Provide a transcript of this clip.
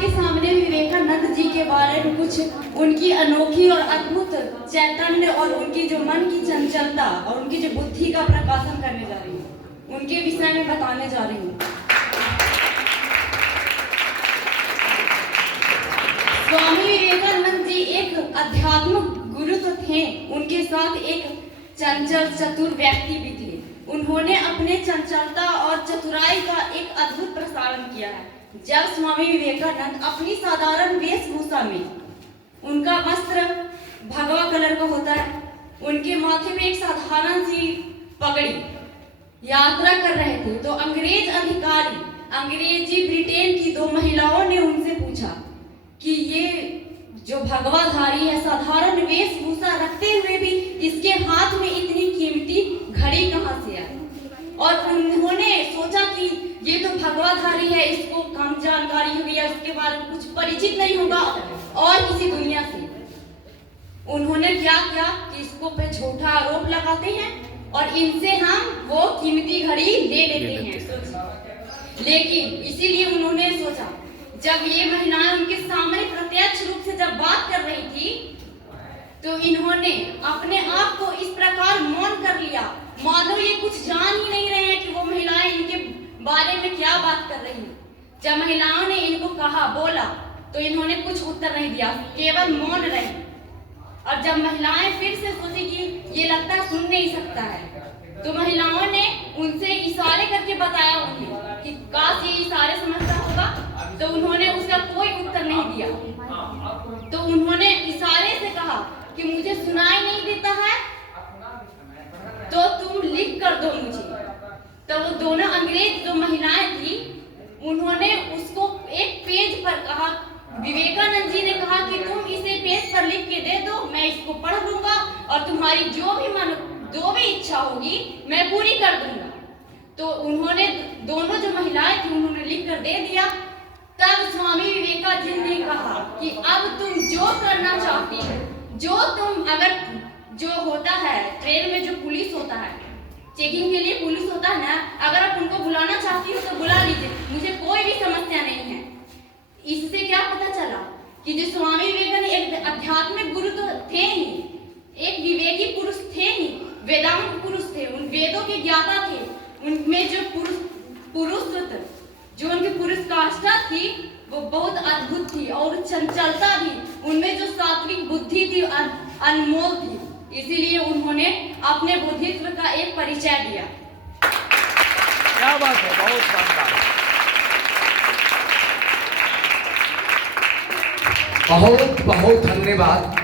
आपके सामने विवेकानंद जी के बारे में कुछ उनकी अनोखी और अद्भुत चैतन्य और उनकी जो मन की चंचलता और उनकी जो बुद्धि का प्रकाशन करने जा रही हूँ, उनके विषय में बताने जा रही हूँ। स्वामी विवेकानंद जी एक अध्यात्मिक गुरु तो थे, उनके साथ एक चंचल चतुर व्यक्ति भी थे। उन्होंने अपने चंचलता और चतुराई का एक अद्भुत प्रसारण किया है। जब स्वामी विवेकानंद अपनी साधारण वेशभूषा में, उनका वस्त्र भगवा कलर का होता है, उनके माथे में एक साधारण सी पगड़ी, यात्रा कर रहे थे तो अंग्रेज अधिकारी, अंग्रेजी ब्रिटेन की दो महिलाओं ने उनसे पूछा कि ये जो भगवाधारी है, साधारण वेशभूषा रखते हुए भी इसके हाथ में इतनी कीमती घड़ी कहाँ से आई। और उन्होंने सोचा कि ये तो भगवाधारी है, इसको कम जानकारी होगी या इसके बारे में कुछ परिचित नहीं होगा और किसी दुनिया से। उन्होंने क्या किया कि इसको पे झूठा आरोप लगाते हैं और इनसे हम वो कीमती घड़ी ले लेते हैं। लेकिन इसीलिए उन्होंने सोचा, जब ये महिलाएं उनके सामने प्रत्यक्ष रूप से जब बात कर रही थी तो इन्होंने अपने आप को इस प्रकार मौन कर लिया, मानो ये कुछ जान ही नहीं रहे हैं कि वो महिलाएं इनके बारे में क्या बात कर रही हैं। जब महिलाओं ने इनको कहा, बोला, तो इन्होंने कुछ उत्तर नहीं दिया, केवल मौन रहे। और जब महिलाएं फिर से सोची कि ये लगता है सुन नहीं सकता है, तो महिलाओं ने उनसे इशारे करके बताया उन्हें कि काश ये इशारे समझता होगा, तो उन्होंने उसका कोई उत्तर नहीं दिया। तो उन्होंने इशारे से कहा कि मुझे सुनाई नहीं देता है तो तुम लिख कर दो मुझे। तो वो दोनों अंग्रेज जो महिलाएं थी, उन्होंने उसको एक पेज पर कहा, विवेकानंद जी ने कहा कि तुम इसे पेज पर लिख के दे दो, मैं इसको पढ़ लूंगा और तुम्हारी जो भी इच्छा होगी मैं पूरी कर दूंगा। तो उन्होंने दोनों जो महिलाएं थी उन्होंने लिख कर दे दिया। तब स्वामी विवेकानंद जी ने कहा कि अब तुम जो करना चाहती हो, जो तुम अगर जो होता है ट्रेन में जो पुलिस होता है, चेकिंग के लिए पुलिस होता है ना, अगर आप उनको बुलाना चाहती हो तो बुला लीजिए, मुझे कोई भी समस्या नहीं है। इससे क्या पता चला कि जो स्वामी विवेकानंद एक आध्यात्मिक गुरु तो थे ही, एक विवेकी पुरुष थे ही, वेदांत पुरुष थे, उन वेदों के ज्ञाता थे। उनमें जो पुरुषत्व, जो उनकी पुरुष काष्ठा थी वो बहुत अद्भुत थी और चंचलता भी, उनमें जो सात्विक बुद्धि थी अनमोल थी। इसीलिए उन्होंने अपने बुद्धित्व का एक परिचय दिया। क्या बात है, बहुत शानदार, बहुत बहुत धन्यवाद।